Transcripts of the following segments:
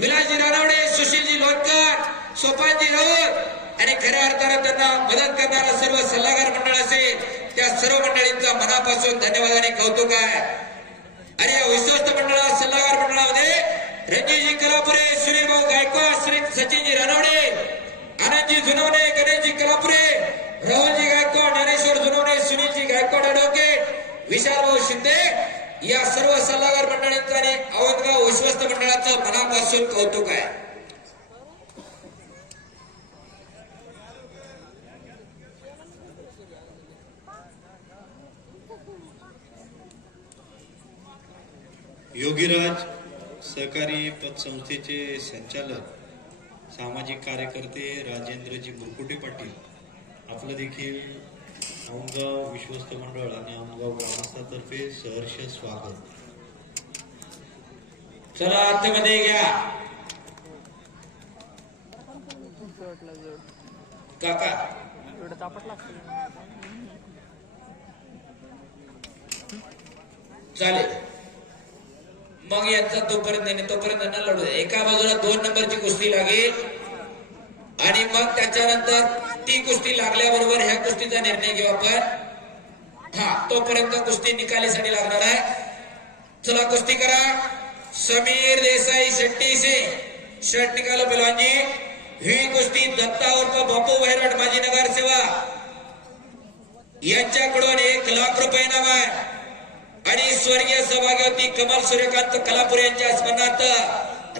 विलासजी रानवडे, सुशीलजी लोणकर, सोपानजी राऊत आणि खऱ्या अर्थानं त्यांना मदत करणारा सर्व सल्लागार मंडळ असेल त्या सर्व मंडळींचा मनापासून धन्यवाद आणि कौतुक आहे. आणि या विश्वस्त मंडळा सल्लागार मंडळामध्ये रणजितजी कलापुरे, सुनील भाऊ गायकवाड, श्री सचिनजी रानवडे, आनंदजी जुनवणे, गणेशजी कलापुरे, राहुलजी गायकवाड, ज्ञानेश्वर जुनवणे, सुनीलजी गायकवाड ॲडव्होकेट, विशाल भाऊ शिंदे या सर्व सल्लागार मंडळींचं आणि औदगाव विश्वस्त मंडळाचं मनापासून कौतुक आहे. योगीराज सहकारी पतसंस्थेचे संचालक सामाजिक कार्यकर्ते राजेंद्रजी मुरकुटे पाटील आपलं देखील औंधगाव विश्वस्त मंडळ आणि औंधगाव ग्रामस्थातर्फे सहर्ष स्वागत. चला आतमध्ये घ्या काका. चालेल मग यांचा तोपर्यंत न लढू. एका बाजूला 2 नंबरची कुस्ती लागेल आणि मग त्याच्यानंतर ती कुस्ती लागल्याबरोबर ह्या कुस्तीचा निर्णय घेऊ आपण. तोपर्यंत कुस्ती निकालीसाठी लागणार आहे. चला कुस्ती करा. समीर देसाई शेट्टी से शर्ट निकालो पहलवानजी. ही कुस्ती दत्ता उर्फ बापू वैरट माजी नगरसेवक यांच्याकडून 1 लाख रुपये इनाम आहे आणि स्वर्गीय सौभाग्यवती कमल सूर्यकांत कलापुरे यांच्या स्मरणार्थ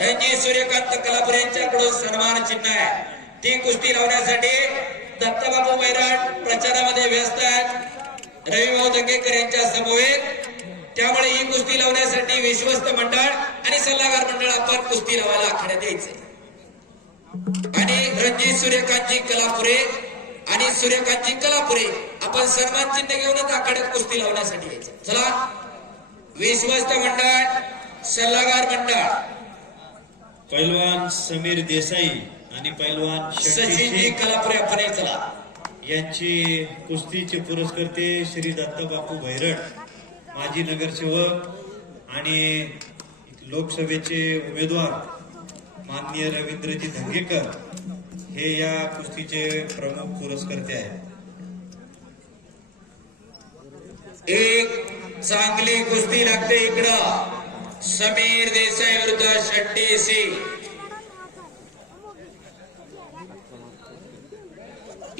रणजित सूर्यकांत कलापुरे यांच्याकडून सन्मान चिन्ह आहे. ती कुस्ती लावण्यासाठी दत्ताबापू वैराट प्रचारामध्ये व्यस्त आहेत रविभाऊ दंगेकर यांच्या समवेत. त्यामुळे ही कुस्ती लावण्यासाठी विश्वस्त मंडळ आणि सल्लागार मंडळ आपण कुस्ती लावायला आखाड्यात यायचे आणि रणजित सूर्यकांतजी कलापुरे आणि सूर्यकांतजी कलापुरे आपण सन्मान चिन्ह घेऊनच आखाड्यात कुस्ती लावण्यासाठी यायचे. चला विश्वस्त मंडळ सल्लागार मंडळ पैलवान समीर देसाई आणि पैलवान सचिनजी कलापुरे आपण चला यांची कुस्तीचे पुरस्कर्ते श्री दत्ताबापू भैरट माजी नगरसेवक आणि लोकसभेचे उमेदवार माननीय रवींद्रजी धंगेकर हे या कुस्तीचे प्रमुख पुरस्कर्ते आहेत. एक चांगली कुस्ती लागते इकडं. समीर देसाई विरुद्ध शेट्टी सिंग.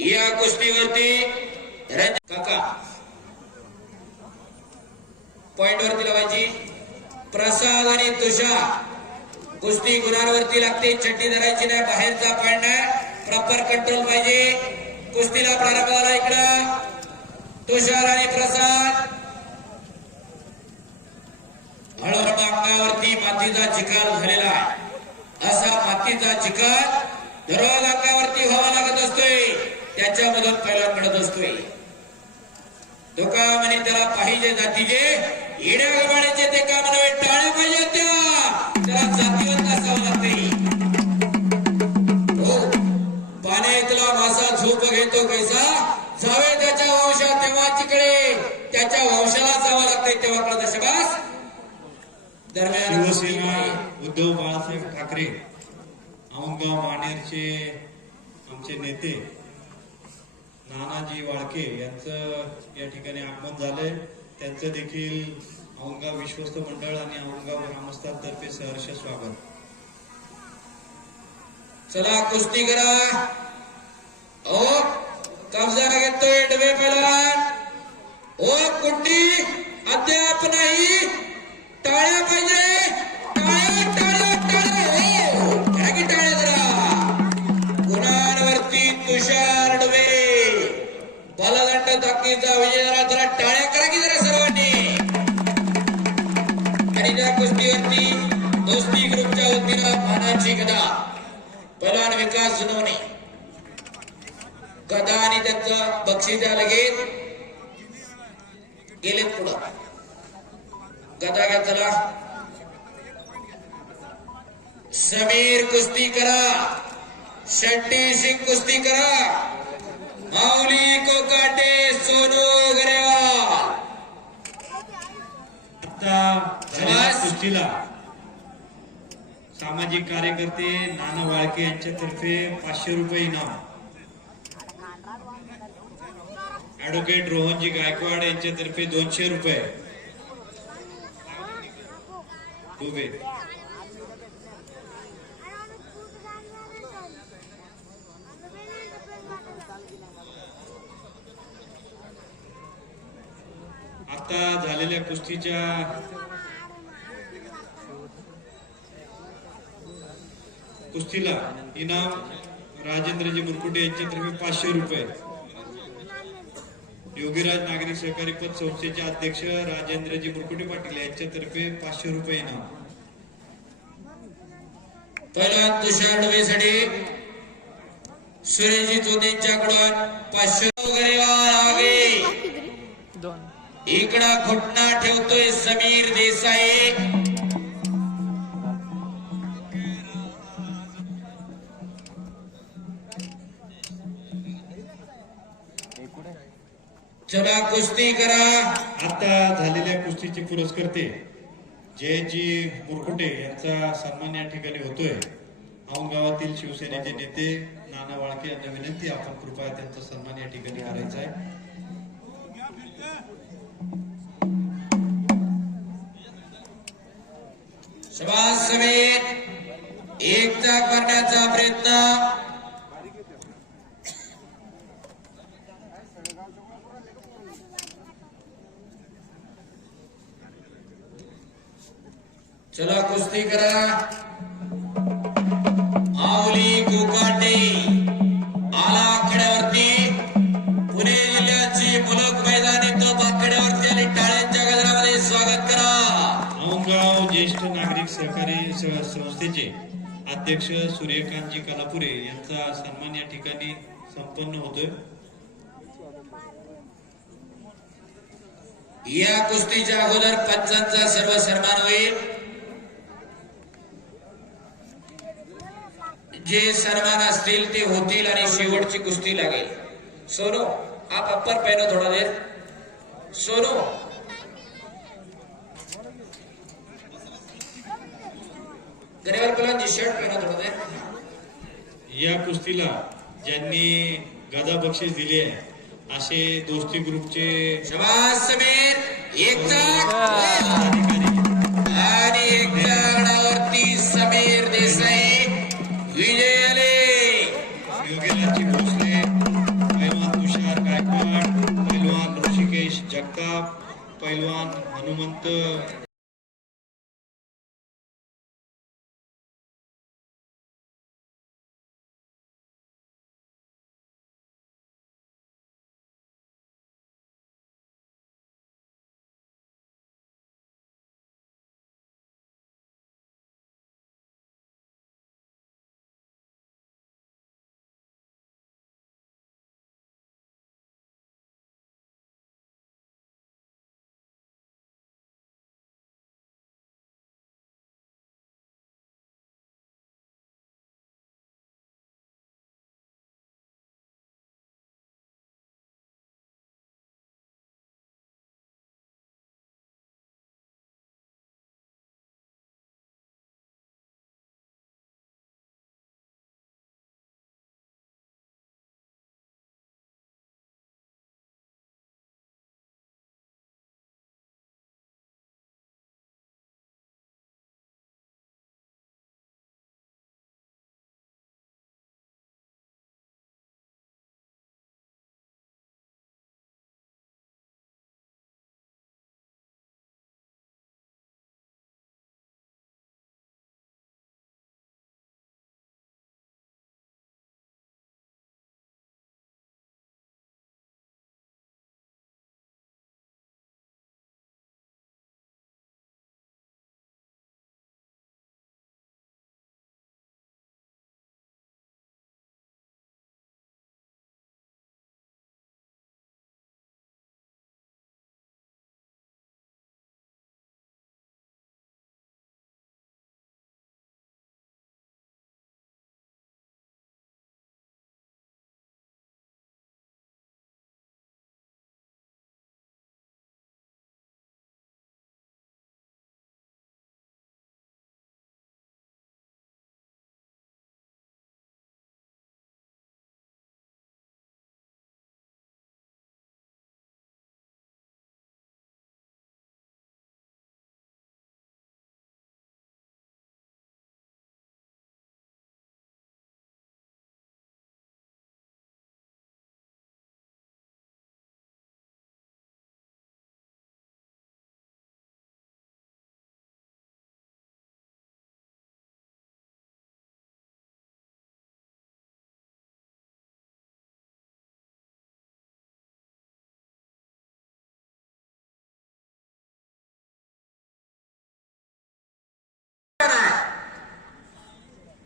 या कुस्तीवरती काका पॉइंट वरती लावायची. प्रसाद आणि तुषार कुस्ती गुणांवरती लागते. चड्डी धरायची नाही, बाहेरचा पॉइंट नाही, प्रॉपर कंट्रोल पाहिजे. कुस्तीला प्रारंभ झाला इकडं. तुषार आणि प्रसाद हळूहळू अंगावरती मातीचा चिखल झालेला आहे. असा मातीचा चिखल दररोज अंगावरती व्हावा लागत असतोय. त्याच्यामधून पहिला मिळत असतोय. तो का म्हणे त्याला पाहिजे जातीचे येण्या गमाण्याचे ते का म्हणावे टाळ्या पाहिजे त्याला जातीवंत असावं लागते. हो पाण्यातला मासा झोप घेतो कैसा जावे त्याच्या वंशात तेव्हा तिकडे त्याच्या वंशाला जावं लागते तेव्हा कळत. शबास. दरम्यान शिवसेना उद्धव बाळासाहेब ठाकरे औंधगाव मानेरचे आमचे नेते नानाजी वाळके यांचं या ठिकाणी आगमन झालंय. त्यांचं देखील औंधगाव विश्वस्त मंडळ आणि औंधगाव ग्रामस्थांतर्फे सहर्ष स्वागत. चला कुस्ती करा. ओ कब्जा घेतोय डबे पैलवान. ओ कुंडी अद्याप नाही. टाळ्या पाहिजे. टाळ्या टाळ्या टाळ्या. हो घ्या की टाळ्या जरा. गुणांवरती तुषार डबे बालादंड ताकीचा विजय झाला. जरा टाळ्या करा की जरा सर्वांनी. आणि त्या कुस्तीवरती दोस्ती ग्रुपच्या वतीनं मानाची गदा पैलवान विकास जुनवणे गदा आणि त्यांचं बक्षीस द्या लगेच गेलेत पुढं. गदा घ्या चला. समीर कुस्ती करा. शेट्टी सिंग कुस्ती करा. माऊली कोकाटे सोनू गरेवाल. आता कुस्तीला सामाजिक कार्यकर्ते नाना वाळके यांच्यातर्फे 500 रुपये इनाम. ऍडव्होकेट रोहनजी गायकवाड यांच्यातर्फे 200 रुपये. दुबे. आता झालेल्या कुस्तीला इनाम राजेंद्रजी मुरकुटे यांच्यातर्फे 500 रुपये. योगीराज नागरी सहकारी पत संस्थेचे अध्यक्ष राजेंद्रजी मुरकुटे पाटील यांच्यातर्फे 500 रुपये इनाम. पहिलवान तुषार डोबेसाठी सुरेशजी चोदेंच्याकडून 500 गरेवार आगे. इकडा घुटना ठेवतोय समीर देसाई. चला कुस्ती करा. आता झालेल्या कुस्तीचे पुरस्कर्ते जयजी मुरकुटे यांचा सन्मान या ठिकाणी होतोय. औंध गावातील शिवसेनेचे नेते नाना वाळके यांना विनंती, आपण कृपया त्यांचा सन्मान या ठिकाणी करायचा आहे. शाबास समीर, एकता करण्याचा प्रयत्न. चला कुस्ती करा. माऊली कोकाटे आला आखाड्यावरती. पुणे जिल्ह्याची मुलक मैदान इथं बाकड्यावरती आणि टाळ्यांच्या गजरामध्ये स्वागत करा. औंधगाव ज्येष्ठ नागरिक सहकारी संस्थेचे अध्यक्ष सूर्यकांतजी कलापुरे यांचा सन्मान या ठिकाणी संपन्न होतोय. या कुस्तीच्या अगोदर पंचांचा सर्व सन्मान होईल. जे सन्मान असतील ते होतील आणि शेवटची कुस्ती लागेल. सोनू आप अप्पर पहनो थोड़ा देर. सोनू गरेवाल पहलवान जी शर्ट पहनो थोड़ा देर. या कुस्तीला ज्यांनी गदा बक्षीस दिले आहे असे दोस्ती ग्रुपचे शाबास समीर, एकचा अधिकारी आणि एकच्या गडावरती समीर देसाई विजय आले. योगेंद्रजी भोसले, पैलवान तुषार गायकवाड, पैलवान ऋषिकेश जगताप, पैलवान हनुमंत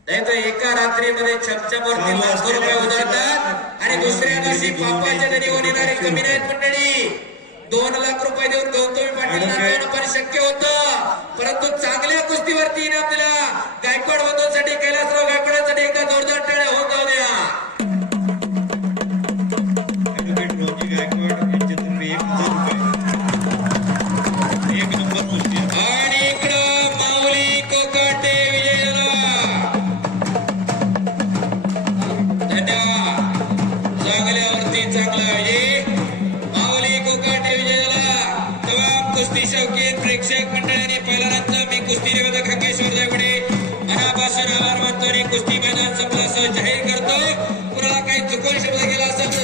नाही तर एका रात्रीमध्ये छमछमवरती लाखो रुपये उधळतात आणि दुसऱ्या दिवशी पापाच्या जणीवर येणारे कमी नाहीत मंडळी. 2 लाख रुपये देऊन गौतमी पाटील नाचवणं पण शक्य होतं, परंतु चांगल्या कुस्तीवरती इनाम दिला. गायकवाड बंधूंसाठी, कैलासराव गायकवाडांसाठी एकदा जोरदार टाळ्या होऊन जाऊ द्या. ऍडव्होकेट रोजी गायकवाड यांच्यातर्फे 1000 रुपये. एक नंबर कुस्ती आहे. आणि इकडं माऊली कोकाटे विजयाला धन्यवाद. चांगल्यावरती चांगला विजय माऊली कोकाटे विजयाला. तमाम कुस्ती शौकीन प्रेक्षक मंडळाने पहिल्यांदा मी कुस्ती निवेदक हकेश्वर देवडे मनापासून आभार मानतो आणि कुस्ती मैदान संपला असं जाहीर करतो. कुणाला काही चुकून शब्द गेला असेल तर